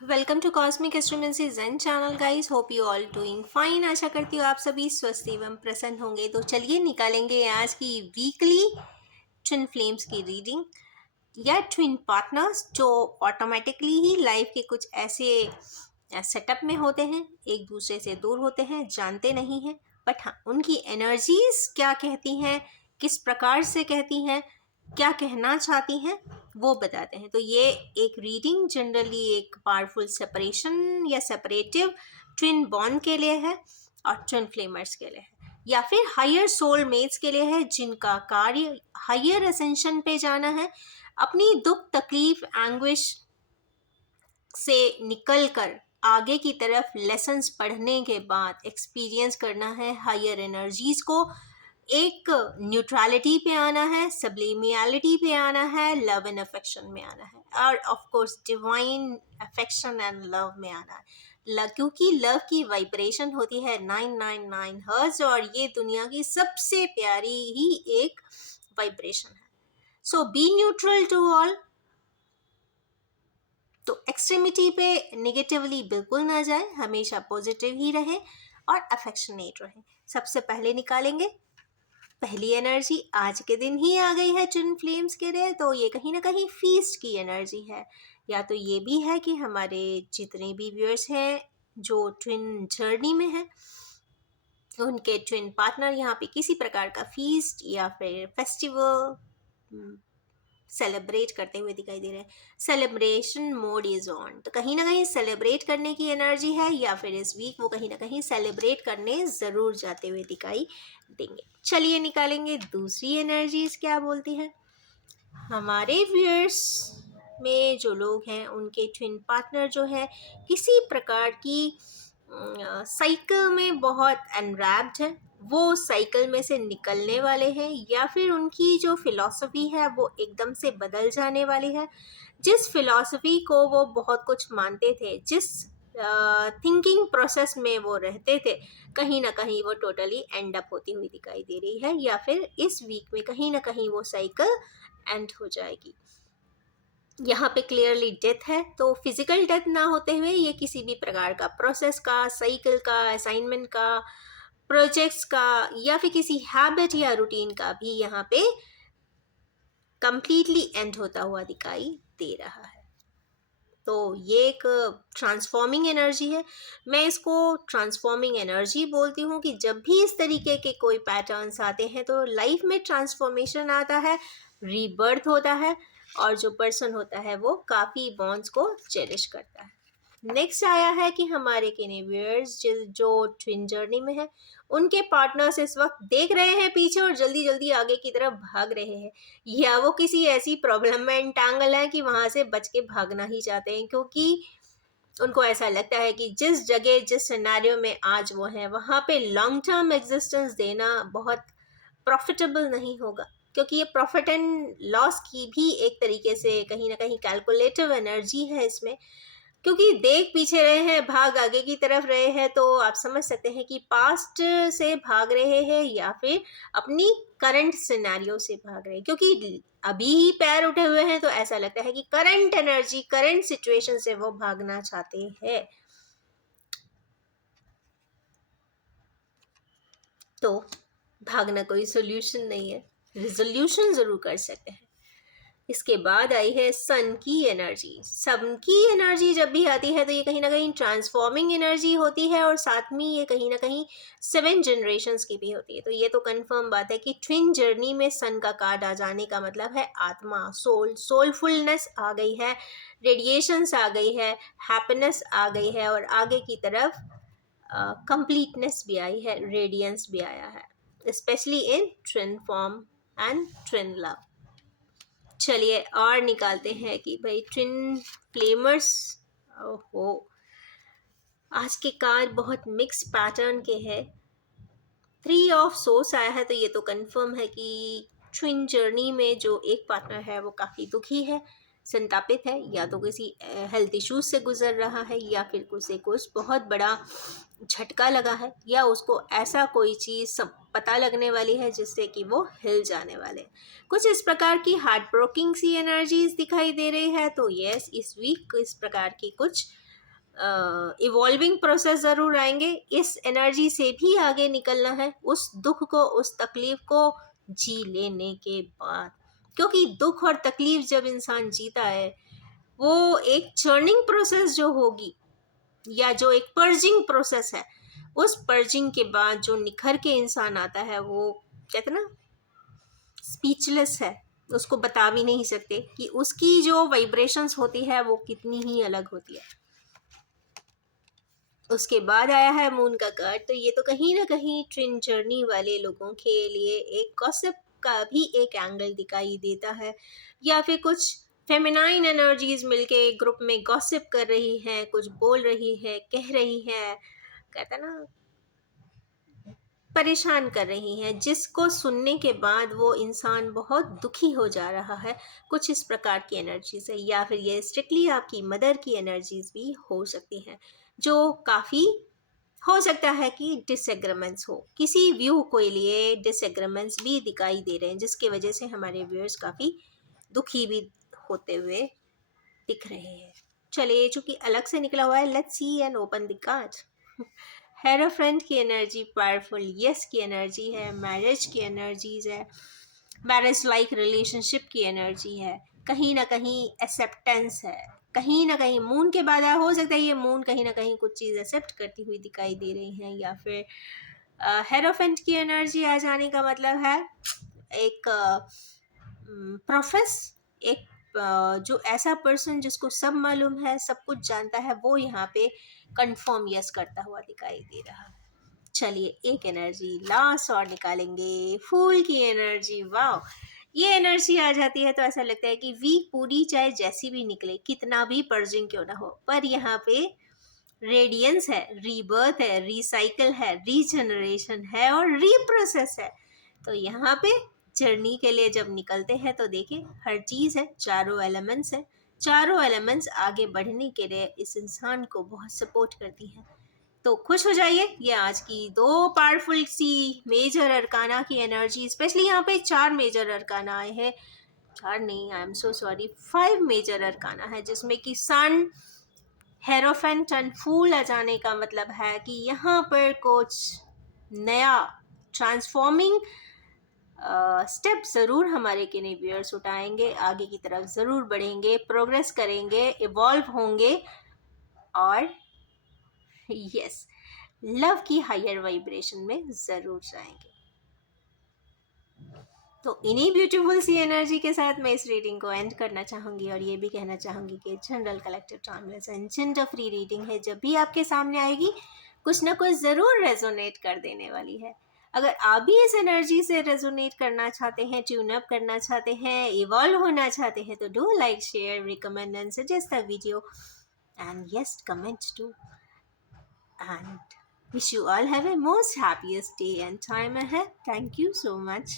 Welcome to cosmic astromancy zen channel guys. Hope you all doing fine. आशा करती हूँ आप सभी स्वस्थ एवं प्रसन्न होंगे। तो चलिए निकालेंगे आज की वीकली ट्विन फ्लेम्स की रीडिंग या ट्विन पार्टनर्स जो ऑटोमेटिकली ही लाइफ के कुछ ऐसे सेटअप में होते हैं, एक दूसरे से दूर होते हैं, जानते नहीं हैं, बट हाँ उनकी एनर्जीज क्या कहती हैं, किस प्रकार से कहती हैं, क्या कहना चाहती हैं, वो बताते हैं। तो ये एक रीडिंग जनरली एक पावरफुल सेपरेशन या सेपरेटिव ट्विन बॉन्ड के लिए है और ट्विन फ्लेमर्स के लिए है, या फिर हायर सोल मेट्स के लिए है जिनका कार्य हायर असेंशन पे जाना है, अपनी दुख तकलीफ एंग्विश से निकल कर आगे की तरफ लेसन्स पढ़ने के बाद एक्सपीरियंस करना है हायर एनर्जीज को, एक न्यूट्रलिटी पे आना है, सब्लिमियलिटी पे आना है, लव एंड अफेक्शन में आना है, और of course divine affection and love में आना है। क्योंकि लव की वाइब्रेशन होती है 999 हर्ट्ज और ये दुनिया की सबसे प्यारी ही एक वाइब्रेशन है। सो बी न्यूट्रल टू ऑल। तो एक्सट्रीमिटी पे नेगेटिवली बिल्कुल ना जाए, हमेशा पॉजिटिव ही रहे और अफेक्शनेट रहे। सबसे पहले निकालेंगे पहली एनर्जी। आज के दिन ही आ गई है ट्विन फ्लेम्स के लिए, तो ये कहीं ना कहीं फीस्ट की एनर्जी है, या तो ये भी है कि हमारे जितने भी व्यूअर्स हैं जो ट्विन जर्नी में हैं उनके ट्विन पार्टनर यहाँ पे किसी प्रकार का फीस्ट या फिर फेस्टिवल सेलिब्रेट करते हुए दिखाई दे रहे हैं। सेलिब्रेशन मोड इज ऑन, तो कहीं ना कहीं सेलिब्रेट करने की एनर्जी है, या फिर इस वीक वो कहीं ना कहीं सेलिब्रेट करने ज़रूर जाते हुए दिखाई देंगे। चलिए निकालेंगे दूसरी एनर्जीज क्या बोलती है। हमारे व्यूअर्स में जो लोग हैं उनके ट्विन पार्टनर जो है किसी प्रकार की साइकिल में बहुत एनरैप्ड है, वो साइकिल में से निकलने वाले हैं, या फिर उनकी जो फिलॉसफी है वो एकदम से बदल जाने वाली है। जिस फिलॉसफी को वो बहुत कुछ मानते थे, जिस थिंकिंग प्रोसेस में वो रहते थे, कहीं ना कहीं वो टोटली एंड अप होती हुई दिखाई दे रही है, या फिर इस वीक में कहीं ना कहीं वो साइकिल एंड हो जाएगी। यहाँ पे क्लियरली डेथ है, तो फिजिकल डेथ ना होते हुए ये किसी भी प्रकार का प्रोसेस का, साइकिल का, असाइनमेंट का, प्रोजेक्ट्स का, या फिर किसी हैबिट या रूटीन का भी यहाँ पे कंप्लीटली एंड होता हुआ दिखाई दे रहा है। तो ये एक ट्रांसफॉर्मिंग एनर्जी है। मैं इसको ट्रांसफॉर्मिंग एनर्जी बोलती हूँ कि जब भी इस तरीके के कोई पैटर्न्स आते हैं तो लाइफ में ट्रांसफॉर्मेशन आता है, रीबर्थ होता है, और जो पर्सन होता है वो काफ़ी बॉन्ड्स को चेरिश करता है। नेक्स्ट आया है कि हमारे केनेवियर्स जो ट्विन जर्नी में है उनके पार्टनर्स इस वक्त देख रहे हैं पीछे और जल्दी जल्दी आगे की तरफ भाग रहे हैं, या वो किसी ऐसी प्रॉब्लम में एंटेंगल है कि वहाँ से बच के भागना ही चाहते हैं, क्योंकि उनको ऐसा लगता है कि जिस जगह जिस सिनेरियो में आज वो हैं वहाँ पे लॉन्ग टर्म एग्जिस्टेंस देना बहुत प्रॉफिटेबल नहीं होगा, क्योंकि ये प्रॉफिट एंड लॉस की भी एक तरीके से कहीं ना कहीं कैलकुलेटिव एनर्जी है इसमें। क्योंकि देख पीछे रहे हैं, भाग आगे की तरफ रहे हैं, तो आप समझ सकते हैं कि पास्ट से भाग रहे हैं या फिर अपनी करंट सिनेरियो से भाग रहे हैं, क्योंकि अभी ही पैर उठे हुए हैं तो ऐसा लगता है कि करंट एनर्जी, करंट सिचुएशन से वो भागना चाहते हैं। तो भागना कोई सोल्यूशन नहीं है, रिजोल्यूशन ज़रूर कर सकते हैं। इसके बाद आई है सन की एनर्जी। सन की एनर्जी जब भी आती है तो ये कहीं ना कहीं ट्रांसफॉर्मिंग एनर्जी होती है, और साथ में ये कहीं ना कहीं 7 जनरेशंस की भी होती है। तो ये तो कंफर्म बात है कि ट्विन जर्नी में सन का कार्ड आ जाने का मतलब है आत्मा, सोल, सोलफुलनेस आ गई है, रेडिएशंस आ गई है, हैप्पीनेस आ गई है, और आगे की तरफ कंप्लीटनेस भी आई है, रेडियंस भी आया है, specially in twin form and twin love. चलिए और निकालते हैं कि भाई ट्विन फ्लेमर्स। ओहो, आज के कार्ड बहुत मिक्स पैटर्न के हैं। 3 ऑफ सोर्स आया है, तो ये तो कंफर्म है कि ट्विन जर्नी में जो एक पार्टनर है वो काफ़ी दुखी है, संतापित है, या तो किसी हेल्थ इश्यूज से गुजर रहा है, या फिर कुछ बहुत बड़ा झटका लगा है, या उसको ऐसा कोई चीज़ सब पता लगने वाली है जिससे कि वो हिल जाने वाले। कुछ इस प्रकार की हार्ट ब्रोकिंग सी एनर्जीज दिखाई दे रही है। तो यस, इस वीक इस प्रकार की कुछ इवॉल्विंग प्रोसेस ज़रूर आएंगे। इस एनर्जी से भी आगे निकलना है, उस दुख को, उस तकलीफ को जी लेने के बाद। क्योंकि दुख और तकलीफ जब इंसान जीता है, वो एक चर्निंग प्रोसेस जो होगी, या जो एक पर्जिंग प्रोसेस है, उस पर्जिंग के बाद जो निखर के इंसान आता है, वो कहते ना स्पीचलेस है। उसको बता भी नहीं सकते कि उसकी जो वाइब्रेशंस होती है वो कितनी ही अलग होती है। उसके बाद आया है मून का कार्ड। तो ये तो कहीं ना कहीं ट्विन जर्नी वाले लोगों के लिए एक गॉसिप का भी एक एंगल दिखाई देता है, या फिर कुछ फेमिनाइन एनर्जीज मिलके ग्रुप में गॉसिप कर रही हैं, कुछ बोल रही है, कह रही है, कहता ना परेशान कर रही हैं, जिसको सुनने के बाद वो इंसान बहुत दुखी हो जा रहा है। कुछ इस प्रकार की एनर्जीज है, या फिर ये स्ट्रिक्टली आपकी मदर की एनर्जीज भी हो सकती हैं, जो काफ़ी हो सकता है कि डिसएग्रीमेंट्स हो, किसी व्यू के लिए डिसएग्रीमेंट्स भी दिखाई दे रहे हैं, जिसकी वजह से हमारे व्यूअर्स काफ़ी दुखी भी होते हुए दिख रहे हैं। चलिए, चूंकि अलग से निकला हुआ है, let's see and open the card. Hierophant की एनर्जी पावरफुल यस की एनर्जी है, मैरिज की एनर्जीज है, मैरिज लाइक रिलेशनशिप की एनर्जी है, कहीं ना कहीं एक्सेप्टेंस है, कहीं ना कहीं मून के बाद हो सकता है ये मून कहीं ना कहीं कुछ चीज़ एक्सेप्ट करती हुई दिखाई दे रही हैं, या फिर हेरोफेंट की एनर्जी आ जाने का मतलब है एक प्रोफेस, एक जो ऐसा पर्सन जिसको सब मालूम है, सब कुछ जानता है, वो यहाँ पे कंफर्म यस करता हुआ दिखाई दे रहा है। चलिए, एक एनर्जी लास्ट और निकालेंगे, फूल की एनर्जी। वाह, ये एनर्जी आ जाती है तो ऐसा लगता है कि वीक पूरी चाहे जैसी भी निकले, कितना भी पर्जिंग क्यों ना हो, पर यहाँ पे रेडियंस है, रीबर्थ है, रिसाइकल है, रीजनरेशन है और रीप्रोसेस है। तो यहाँ पे जर्नी के लिए जब निकलते हैं तो देखिए हर चीज़ है, चारों एलिमेंट्स है, चारों एलिमेंट्स आगे बढ़ने के लिए इस इंसान को बहुत सपोर्ट करती हैं। तो खुश हो जाइए, ये आज की दो पावरफुल सी मेजर अरकाना की एनर्जी, स्पेशली यहाँ पे 4 मेजर अरकाना आए हैं, 4 नहीं, I am so sorry, 5 major arcana है, जिसमें कि सन, हेरोफेंट एंड फूल आ जाने का मतलब है कि यहाँ पर कुछ नया ट्रांसफॉर्मिंग स्टेप ज़रूर हमारे व्यूअर्स उठाएंगे, आगे की तरफ ज़रूर बढ़ेंगे, प्रोग्रेस करेंगे, इवॉल्व होंगे और यस, लव की हायर वाइब्रेशन में ज़रूर जाएंगे। तो इन्हीं ब्यूटीफुल सी एनर्जी के साथ मैं इस रीडिंग को एंड करना चाहूँगी, और ये भी कहना चाहूँगी कि general collective timeless and gender free reading है, जब भी आपके सामने आएगी कुछ ना कुछ ज़रूर रेजोनेट कर देने वाली है। अगर आप भी इस एनर्जी से रेजोनेट करना चाहते हैं, ट्यून अप करना चाहते हैं, इवॉल्व होना चाहते हैं, तो do like, share, recommend and suggest the video, and yes, comment too, and wish you all have a most happiest day and time ahead. Thank you so much.